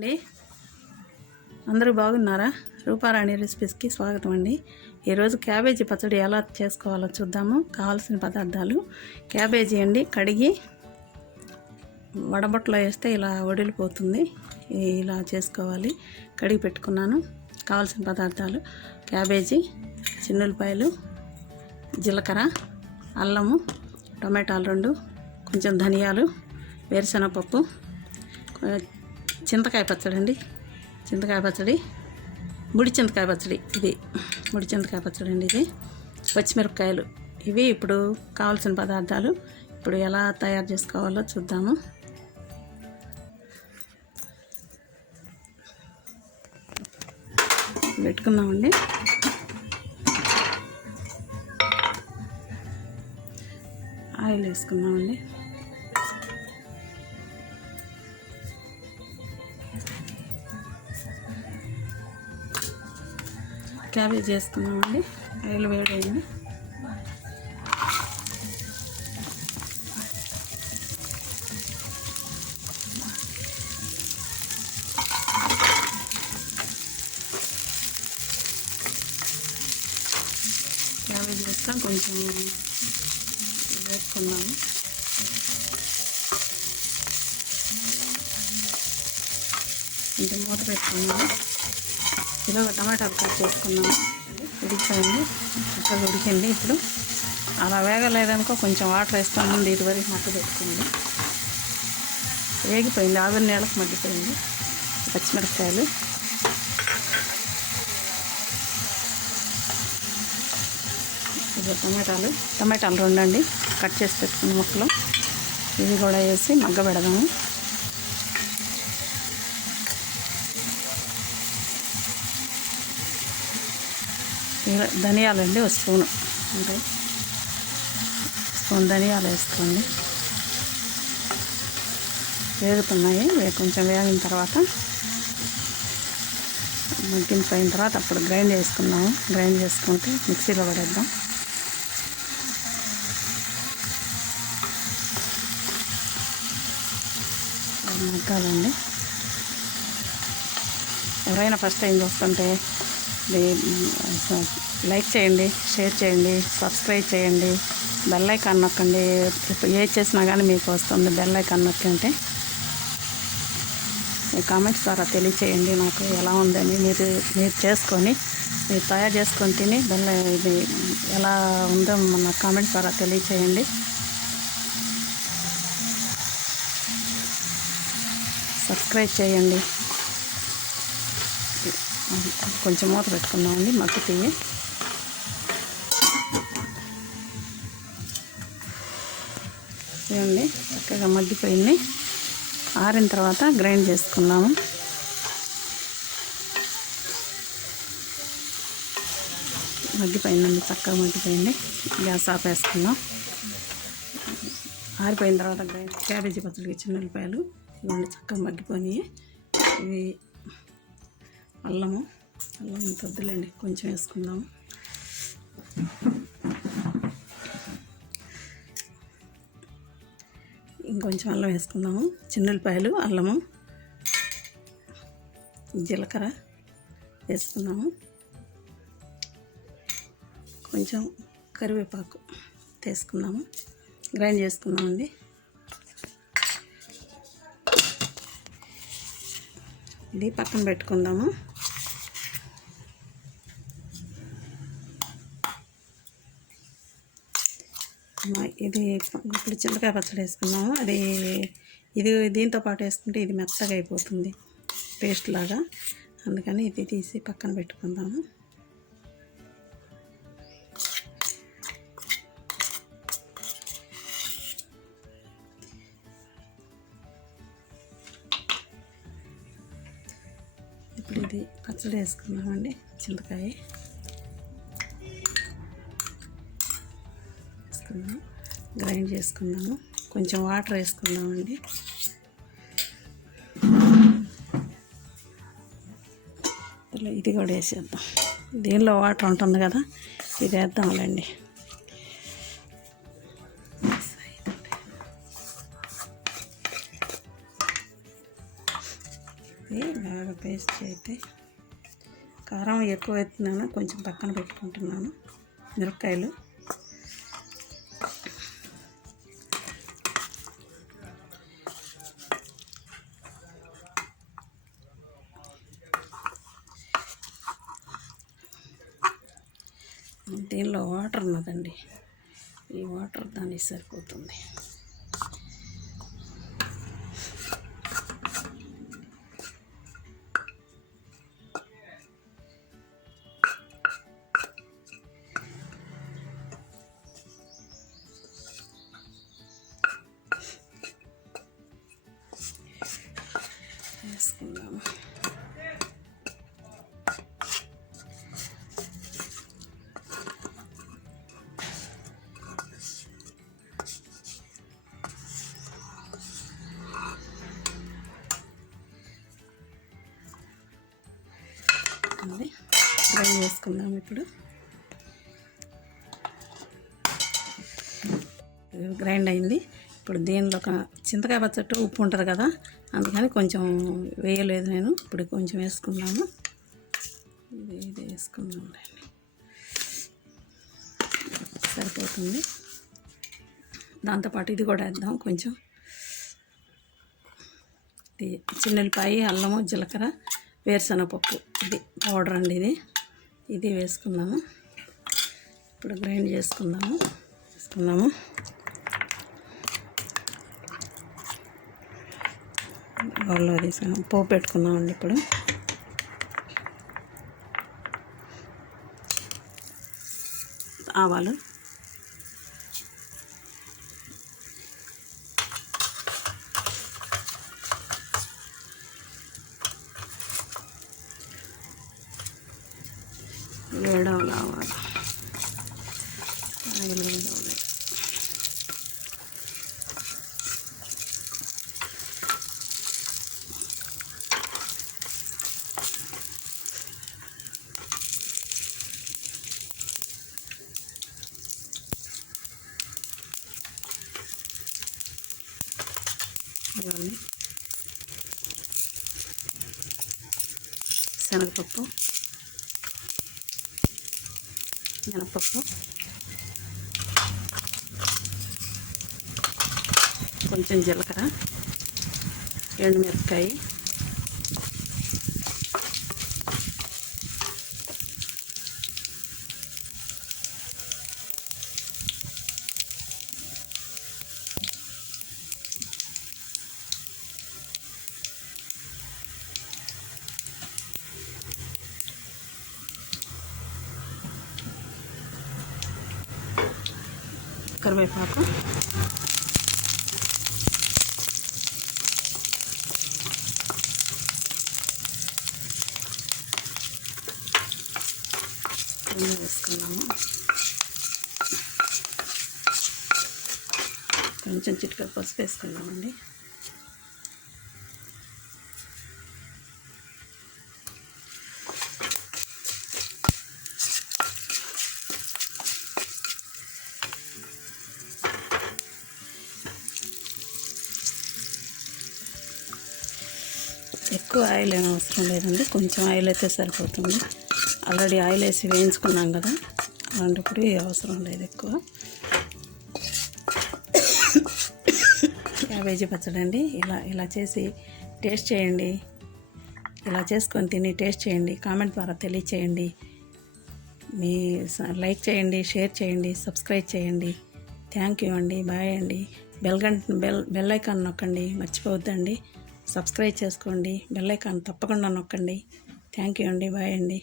అండి. అందరూ బాగున్నారా? రూపారాణి రెసిపీస్కి స్వాగతం అండి. ఈరోజు క్యాబేజీ పచ్చడి ఎలా చేసుకోవాలో చూద్దాము. కావాల్సిన పదార్థాలు. క్యాబేజీ అండి కడిగి వడబొట్టలో వేస్తే ఇలా వడిలిపోతుంది. ఇలా చేసుకోవాలి. కడిగి పెట్టుకున్నాను. కావాల్సిన పదార్థాలు. క్యాబేజీ చిన్నులపాయలు జీలకర్ర అల్లము టొమాటాలు రెండు కొంచెం ధనియాలు వేరుశనగపప్పు చింతకాయ పచ్చడి అండి. చింతకాయ పచ్చడి. ముడి చింతకాయ పచ్చడి ఇది. ముడి చింతకాయ పచ్చడి అండి ఇది. పచ్చిమిరపకాయలు. ఇవి ఇప్పుడు కావాల్సిన పదార్థాలు ఇప్పుడు ఎలా తయారు చేసుకోవాలో చూద్దాము. పెట్టుకుందామండి. ఆయిల్ వేసుకుందామండి. క్యాబేజ్ వేసుకున్నామండి ఆయిల్ వేడైంది క్యాబేజ్ వేస్తాం కొంచెం వేసుకున్నాము కొంచెం మూత పెట్టుకున్నాము ఇలా టమాటాలు కట్ చేసుకున్నాము ఉడికిపోయింది. చక్కగా ఉడికింది. ఇప్పుడు అలా వేగలేదనుకో కొంచెం వాటర్ వేస్తాం. ముందు ఇటువరకు మట్టి పెట్టుకోండి. వేగిపోయింది. ఆవిరి నేలకు మగ్గిపోయింది. పచ్చిమిరపకాయలు. ఇది టమాటాలు. టమాటాలు రెండండి కట్ చేసి పెట్టుకున్న ముక్కలు. ఇవి కూడా వేసి మగ్గ పెడదాము ధనియాలండి ధనియాలు అండి ఒక స్పూను. అంటే స్పూన్ ధనియాలు వేసుకోండి. వేగుతున్నాయి. కొంచెం వేగిన తర్వాత మగ్గిపోయిన తర్వాత అప్పుడు గ్రైండ్ చేసుకున్నాము గ్రైండ్ చేసుకుంటే మిక్సీలో పడేద్దాం. మగ్గాలండి. ఎవరైనా ఫస్ట్ టైం చూస్తుంటే లైక్ చేయండి షేర్ చేయండి సబ్స్క్రైబ్ చేయండి. బెల్ ఐకాన్ నొక్కండి. ఏ చేసినా కానీ మీకు వస్తుంది బెల్ ఐకాన్ నొక్కంటే. మీ కామెంట్స్ ద్వారా తెలియచేయండి నాకు ఎలా ఉందని. మీరు మీరు చేసుకొని మీరు తయారు చేసుకొని తిని బెల్ల ఇది ఎలా ఉందో మన కామెంట్స్ ద్వారా తెలియచేయండి. సబ్స్క్రైబ్ చేయండి. కొంచెం మూత పెట్టుకున్నామండి మగ్గు తీయి. చక్కగా మగ్గిపోయింది. ఆరిన తర్వాత గ్రైండ్ చేసుకున్నాము మగ్గిపోయిందండి చక్కగా మగ్గిపోయింది. గ్యాస్ ఆఫ్ వేసుకున్నాం ఆరిపోయిన తర్వాత గ్రైండ్ క్యాబేజీ పచ్చడికి చిన్న ఉల్లిపాయలు. ఇవన్నీ చక్కగా మగ్గిపోయినాయి. ఇవి అల్లము. అల్లం ఇంత వద్దులేండి కొంచెం వేసుకుందాము. ఇంకొంచెం అల్లం వేసుకుందాము. చిన్నులపాయలు అల్లము జీలకర్ర వేసుకున్నాము కొంచెం కరివేపాకు తీసుకుందాము. గ్రైండ్ చేసుకుందామండి. ఇది పక్కన పెట్టుకుందాము. ఇది ఇప్పుడు చింతకాయ పచ్చడి వేసుకున్నాము. అది ఇది దీంతో పాటు వేసుకుంటే ఇది మెత్తగా అయిపోతుంది పేస్ట్ లాగా. అందుకని ఇది తీసి పక్కన పెట్టుకుందాము. ఇప్పుడు ఇది పచ్చడి వేసుకున్నామండి చింతకాయ. గ్రైండ్ చేసుకుందాము. కొంచెం వాటర్ వేసుకుందామండి ఇది కూడా వేసేద్దాం. దీనిలో వాటర్ ఉంటుంది కదా ఇది వేద్దాంలేండి బాగా పేస్ట్ అయితే కారం ఎక్కువ ఎత్తున్నాను కొంచెం పక్కన పెట్టుకుంటున్నాను మిరపకాయలు. ఉన్నదండి. ఈ వాటర్ దానికి సరిపోతుంది. వేసుకుందాము. ఉంది గ్రైండ్ చేసుకుందాం ఇప్పుడు. గ్రైండ్ అయింది. ఇప్పుడు దీనిలో ఒక చింతకాయ పచ్చట్టు ఉప్పు ఉంటుంది కదా అందుకని కొంచెం వేయలేదు నేను. ఇప్పుడు కొంచెం వేసుకుందాము. ఇది ఇది వేసుకుందాం సరిపోతుంది. దాంతోపాటు ఇది కూడా వేద్దాం కొంచెం. ఇది అల్లము జీలకర్ర వేరుశనగపప్పు. ఇది. పౌడర్ అండి ఇది. ఇది వేసుకుందాము. ఇప్పుడు గ్రైండ్ చేసుకుందాము. వేసుకుందాము. బౌల్లో తీసుకున్నాం పోపు పెట్టుకుందామండి ఇప్పుడు. ఆవాలు. వేడవ కావాలి ఆయిల్ వేడవలు శనగపప్పు. మినపప్పు. కొంచెం జీలకర్ర ఎండుమిరపకాయ. కరివేపాకు. వేసుకున్నాము. కొంచెం చిటికల పసుపు వేసుకున్నామండి ఎక్కువ ఆయిల్ ఏం అవసరం లేదండి. కొంచెం ఆయిల్ అయితే సరిపోతుంది. ఆల్రెడీ ఆయిల్ వేసి వేయించుకున్నాం కదా అలాంటప్పుడు ఏ అవసరం లేదు ఎక్కువ. క్యాబేజీ పచ్చడి అండి. ఇలా ఇలా చేసి టేస్ట్ చేయండి. ఇలా చేసుకొని తిని టేస్ట్ చేయండి. కామెంట్ ద్వారా తెలియచేయండి. మీ స- లైక్ చేయండి షేర్ చేయండి సబ్స్క్రైబ్ చేయండి. థ్యాంక్ యూ అండి. బాయ్ అండి. బెల్ గంట బెల్ బెల్ ఐకాన్ నొక్కండి. మర్చిపోవద్దండి. సబ్స్క్రైబ్ చేసుకోండి. బెల్ ఐకాన్ తప్పకుండా నొక్కండి. థ్యాంక్ యూ అండి. బాయ్ అండి.